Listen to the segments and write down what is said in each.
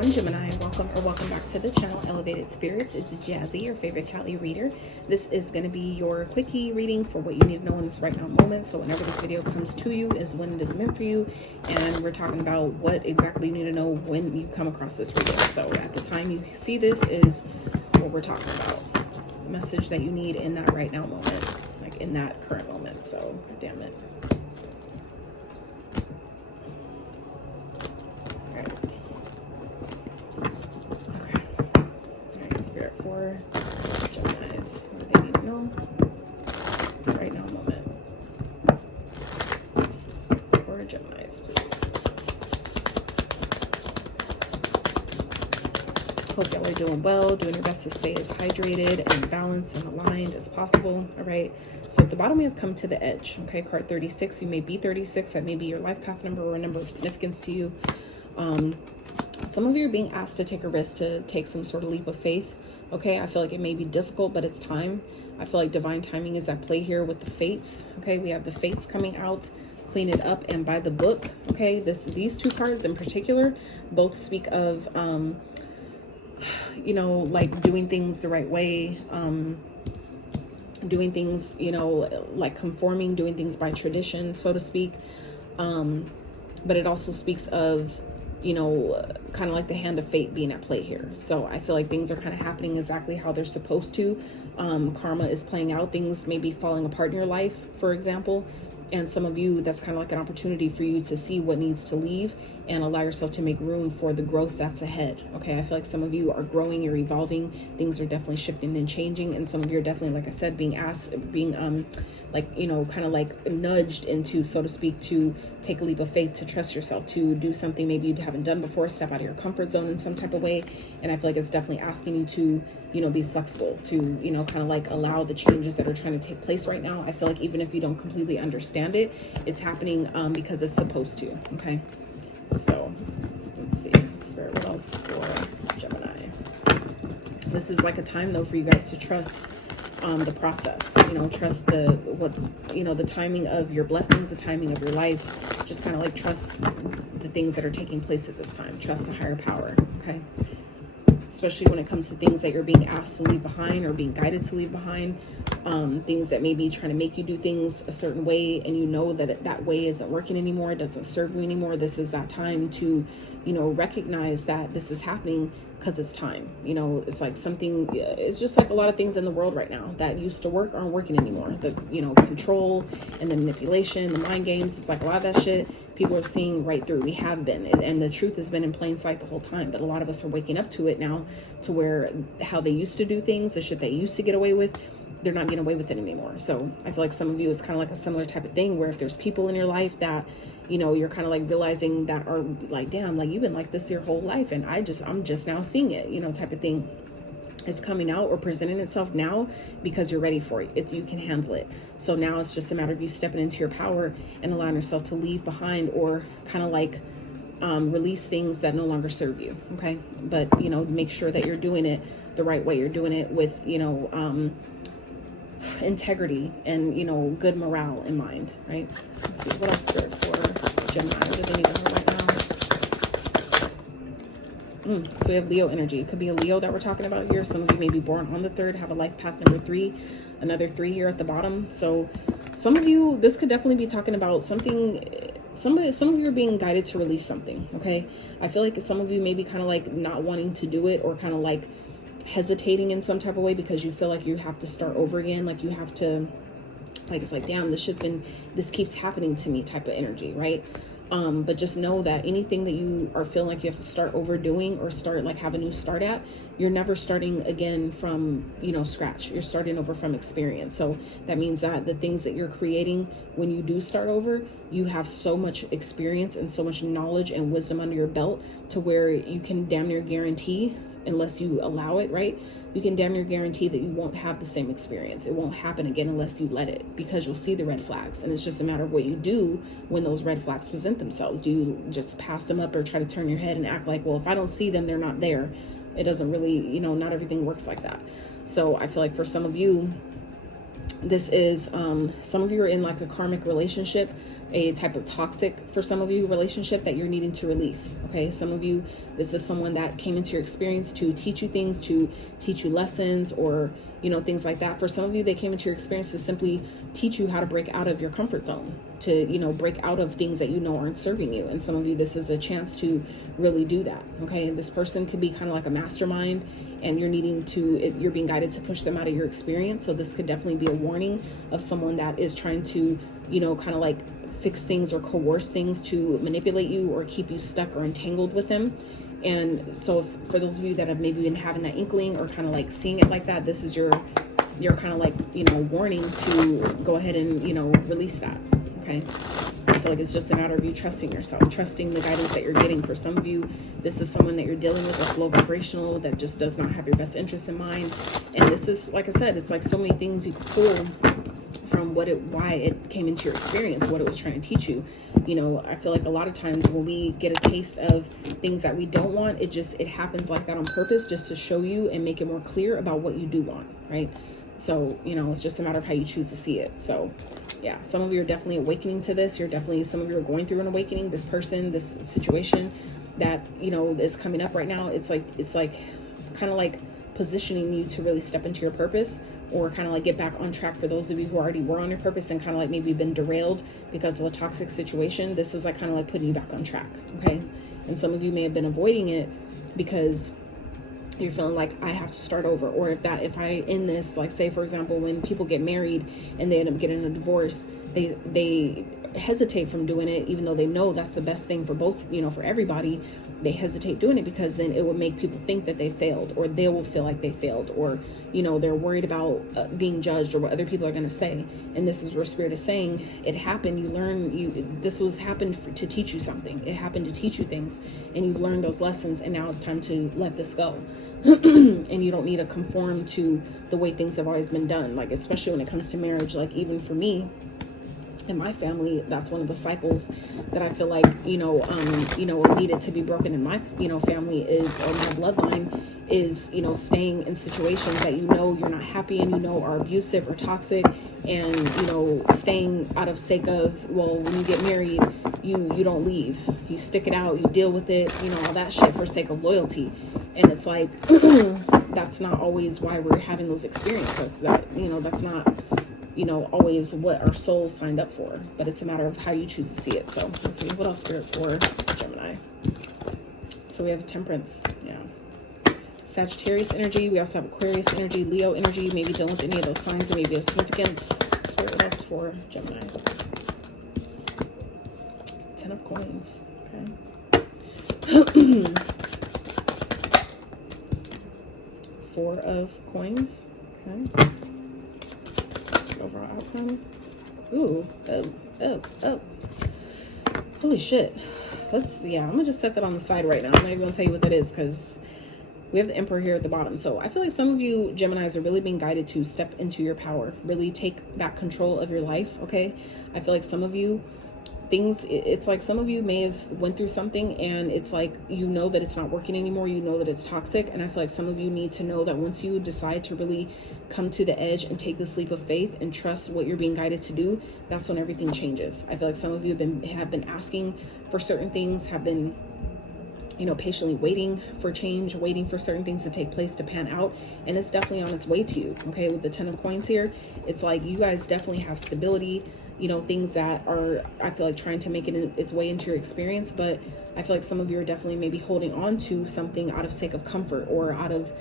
on, Gemini? Welcome back to the channel, Elevated Spirits. It's Jazzy, your favorite Cali reader. This is going to be your quickie reading for what you need to know in this right now moment. So whenever this video comes to you is when it is meant for you. And we're talking about what exactly you need to know when you come across this reading. So at the time you see this is what we're talking about. The message that you need in that right now moment, like in that current moment. So, damn it. For Geminis, what do they need to know? It's right now moment. For Geminis, please. Hope y'all are doing well, doing your best to stay as hydrated and balanced and aligned as possible. All right. So at the bottom, we have come to the edge. Okay, card 36. You may be 36. That may be your life path number or a number of significance to you. Some of you are being asked to take a risk, to take some sort of leap of faith. Okay, I feel like it may be difficult, but it's time. I feel like divine timing is at play here with the fates. Okay, we have the fates coming out, clean it up, and by the book. Okay, these two cards in particular both speak of, you know, like doing things the right way, doing things, you know, like conforming, doing things by tradition, so to speak. But it also speaks of, you know, kind of like the hand of fate being at play here. So I feel like things are kind of happening exactly how they're supposed to. Karma is playing out. Things may be falling apart in your life, for example. And some of you, that's kind of like an opportunity for you to see what needs to leave and allow yourself to make room for the growth that's ahead. Okay, I feel like some of you are growing, you're evolving. Things are definitely shifting and changing. And some of you are definitely, like I said, being asked, being like, you know, kind of like nudged into, so to speak, to take a leap of faith, to trust yourself, to do something maybe you haven't done before, step out of your comfort zone in some type of way. And I feel like it's definitely asking you to, you know, be flexible, to, you know, kind of like allow the changes that are trying to take place right now. I feel like even if you don't completely understand it, it's happening because it's supposed to. Okay, so let's see, Spirit, what else for Gemini? This is like a time though for you guys to trust the process, you know, trust the timing of your blessings, the timing of your life. Just kind of like trust the things that are taking place at this time. Trust the higher power. Okay, especially when it comes to things that you're being asked to leave behind or being guided to leave behind, things that may be trying to make you do things a certain way, and you know that that way isn't working anymore, it doesn't serve you anymore. This is that time to, you know, recognize that this is happening because it's time. You know, it's like something, it's just like a lot of things in the world right now that used to work aren't working anymore. The, you know, control and the manipulation, the mind games, it's like a lot of that shit people are seeing right through. We have been, and the truth has been in plain sight the whole time, but a lot of us are waking up to it now, to where how they used to do things, the shit they used to get away with, they're not getting away with it anymore. So I feel like some of you is kind of like a similar type of thing, where if there's people in your life that, you know, you're kind of like realizing that are like, damn, like you've been like this your whole life, and I'm just now seeing it, you know, type of thing. It's coming out or presenting itself now because you're ready for it. You can handle it. So now it's just a matter of you stepping into your power and allowing yourself to leave behind, or kind of like release things that no longer serve you. Okay, but you know, make sure that you're doing it the right way. You're doing it with, you know, integrity and, you know, good morale in mind, right? Let's see, what else Spirit for Gemini? What do they need to know right now? So we have Leo energy. It could be a Leo that we're talking about here. Some of you may be born on the 3rd, have a life path number 3, another 3 here at the bottom. So some of you, this could definitely be talking about something. Some of you are being guided to release something. Okay, I feel like some of you may be kind of like not wanting to do it, or kind of like hesitating in some type of way because you feel like you have to start over again, like you have to, like, it's like, damn, this keeps happening to me type of energy, right? But just know that anything that you are feeling like you have to start overdoing or start like have a new start at, you're never starting again from, you know, scratch. You're starting over from experience. So that means that the things that you're creating when you do start over, you have so much experience and so much knowledge and wisdom under your belt to where you can damn near guarantee, unless you allow it, right? You can damn near guarantee that you won't have the same experience. It won't happen again unless you let it, because you'll see the red flags. And it's just a matter of what you do when those red flags present themselves. Do you just pass them up or try to turn your head and act like, well, if I don't see them, they're not there? It doesn't really, you know, not everything works like that. So I feel like for some of you, this is, some of you are in like a karmic relationship a type of toxic, for some of you, relationship that you're needing to release. Okay, some of you, this is someone that came into your experience to teach you things, to teach you lessons, or things like that. For some of you, they came into your experience to simply teach you how to break out of your comfort zone, to break out of things that aren't serving you. And some of you, this is a chance to really do that. Okay, this person could be kind of like a mastermind, and you're being guided to push them out of your experience. So this could definitely be a warning of someone that is trying to kind of like fix things or coerce things to manipulate you or keep you stuck or entangled with them. And so for those of you that have maybe been having that inkling or kind of like seeing it like that, this is your kind of like warning to go ahead and release that. Okay, I feel like it's just a matter of you trusting yourself, trusting the guidance that you're getting. For some of you, this is someone that you're dealing with that's low vibrational, that just does not have your best interest in mind. And this is, like I said, it's like so many things you could pull from why it came into your experience, what it was trying to teach you. I feel like a lot of times when we get a taste of things that we don't want, it happens like that on purpose, just to show you and make it more clear about what you do want, right? So, it's just a matter of how you choose to see it. So yeah, some of you are definitely awakening to this. Some of you are going through an awakening. This person, this situation that, is coming up right now, it's like kind of like positioning you to really step into your purpose, or kind of like get back on track. For those of you who already were on your purpose and kind of like maybe been derailed because of a toxic situation, this is like kind of like putting you back on track. Okay. And some of you may have been avoiding it because you're feeling like, I have to start over. Or if I end this, like say for example, when people get married and they end up getting a divorce, they hesitate from doing it, even though they know that's the best thing for both, for everybody. They hesitate doing it because then it will make people think that they failed, or they will feel like they failed, or they're worried about being judged, or what other people are going to say. And this is where Spirit is saying, it happened, happened to teach you something. It happened to teach you things, and you've learned those lessons, and now it's time to let this go. And you don't need to conform to the way things have always been done, like especially when it comes to marriage. Like even for me in my family, that's one of the cycles that I feel like needed to be broken in my family, is, or my bloodline is, staying in situations that you're not happy and are abusive or toxic, and staying out of sake of, well, when you get married, you don't leave, you stick it out, you deal with it, all that shit for sake of loyalty. And it's like that's not always why we're having those experiences. That's not always what our souls signed up for, but it's a matter of how you choose to see it. So let's see, what else, Spirit, for Gemini? So we have Temperance, Sagittarius energy. We also have Aquarius energy, Leo energy, maybe dealing with any of those signs or maybe of significance. Spirit, what else for Gemini? 10 of Coins, okay. 4 of Coins, okay. Overall outcome. Ooh, oh. Holy shit. I'm gonna just set that on the side right now. I'm not even gonna tell you what that is, because we have the Emperor here at the bottom. So I feel like some of you Geminis are really being guided to step into your power, really take back control of your life. Okay, I feel like some of you, it's like some of you may have went through something, and it's like that it's not working anymore, that it's toxic. And I feel like some of you need to know that once you decide to really come to the edge and take this leap of faith and trust what you're being guided to do, that's when everything changes. I feel like some of you have been asking for certain things, have been patiently waiting for change, waiting for certain things to take place, to pan out, and it's definitely on its way to you. Okay, with the 10 of Coins here, it's like you guys definitely have stability, things that are, I feel like, trying to make its way into your experience. But I feel like some of you are definitely maybe holding on to something out of sake of comfort, or out of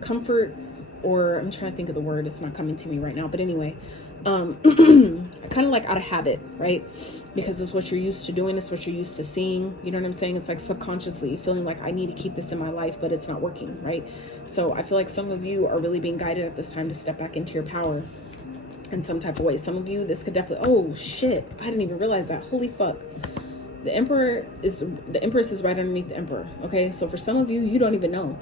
comfort, or I'm trying to think of the word, it's not coming to me right now, but anyway, kind of like out of habit, right? Because it's what you're used to doing, it's what you're used to seeing, you know what I'm saying? It's like subconsciously feeling like, I need to keep this in my life, but it's not working, right? So I feel like some of you are really being guided at this time to step back into your power in some type of way. Some of you, this could definitely, oh shit, I didn't even realize that, holy fuck. The Empress is right underneath the Emperor. Okay, so for some of you, you don't even know,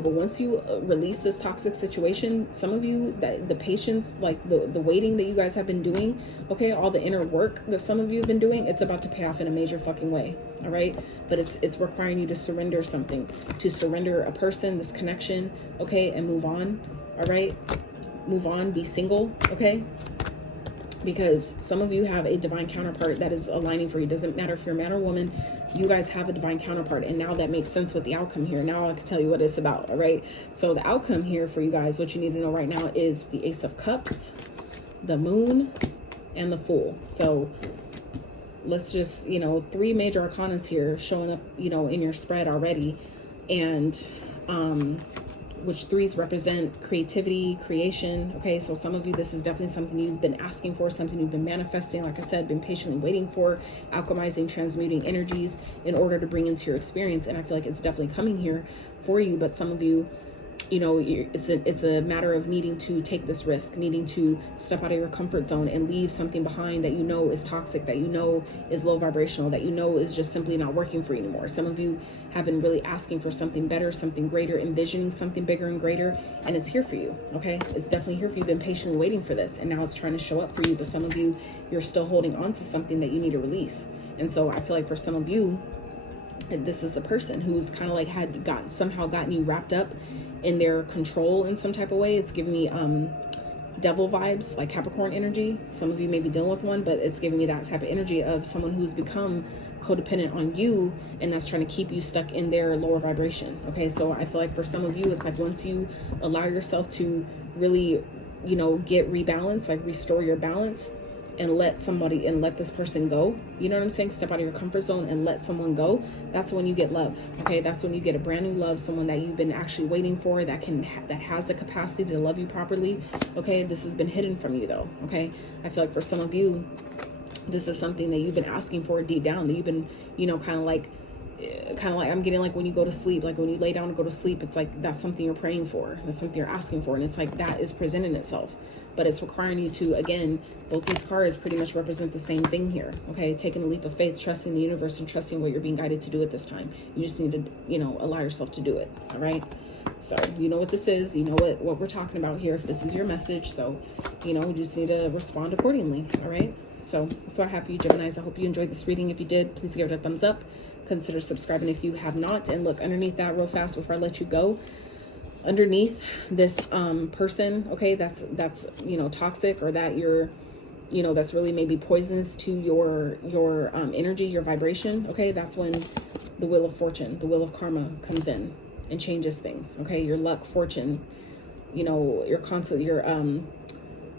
but once you release this toxic situation, some of you, that the patience, like the waiting that you guys have been doing, okay, all the inner work that some of you have been doing, it's about to pay off in a major fucking way. All right, but it's requiring you to surrender something, to surrender a person, this connection, okay, and move on. All right, move on, be single, okay? Because some of you have a divine counterpart that is aligning for you. Doesn't matter if you're a man or woman, you guys have a divine counterpart. And now that makes sense with the outcome here. Now I can tell you what it's about, all right? So the outcome here for you guys, what you need to know right now is the Ace of Cups, the Moon, and the Fool. So let's just, you know, 3 major arcanas here showing up, you know, in your spread already. And which 3s represent creativity, creation. Okay, so some of you, this is definitely something you've been asking for, something you've been manifesting, like I said, been patiently waiting for, alchemizing, transmuting energies in order to bring into your experience. And I feel like it's definitely coming here for you. But some of you, you know, it's a matter of needing to take this risk, needing to step out of your comfort zone and leave something behind that you know is toxic, that you know is low vibrational, that you know is just simply not working for you anymore. Some of you have been really asking for something better, something greater, envisioning something bigger and greater, and it's here for you, okay? It's definitely here for you. You've been patiently waiting for this, and now it's trying to show up for you. But some of you, you're still holding on to something that you need to release. And so I feel like for some of you, this is a person who's kind of like somehow gotten you wrapped up in their control in some type of way. It's giving me devil vibes, like Capricorn energy. Some of you may be dealing with one, but it's giving me that type of energy of someone who's become codependent on you, and that's trying to keep you stuck in their lower vibration. Okay, so I feel like for some of you, it's like once you allow yourself to really, you know, get rebalanced, like restore your balance, and let this person go, you know what I'm saying? Step out of your comfort zone and let someone go. That's when you get love. Okay, that's when you get a brand new love, someone that you've been actually waiting for, that has the capacity to love you properly. Okay, this has been hidden from you though. Okay, I feel like for some of you, this is something that you've been asking for deep down, that you've been, you know, kind of like I'm getting like when you go to sleep, like when you lay down to go to sleep, it's like that's something you're praying for, that's something you're asking for, and it's like that is presenting itself, but it's requiring you to, again, both these cards pretty much represent the same thing here. Okay, taking a leap of faith, trusting the universe, and trusting what you're being guided to do at this time. You just need to, you know, allow yourself to do it. All right, so you know what this is, you know what we're talking about here, if this is your message. So, you know, you just need to respond accordingly. All right, so that's what I have for you, Geminis. I hope you enjoyed this reading. If you did, please give it a thumbs up. Consider subscribing if you have not. And look, underneath that real fast before I let you go, underneath this person, okay, that's you know, toxic, or that you're, you know, that's really maybe poisonous to your energy, your vibration. Okay, that's when the wheel of fortune, the wheel of karma comes in and changes things. Okay, your luck, fortune, you know, your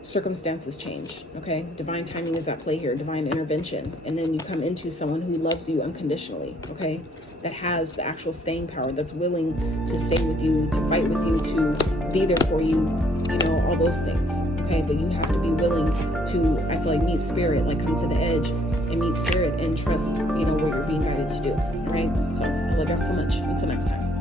circumstances change. Okay, divine timing is at play here, divine intervention, and then you come into someone who loves you unconditionally. Okay, that has the actual staying power, that's willing to stay with you, to fight with you, to be there for you, you know, all those things. Okay, but you have to be willing to, I feel like, meet spirit, like come to the edge and meet spirit and trust, you know, what you're being guided to do. All right, so I love you guys so much. Until next time.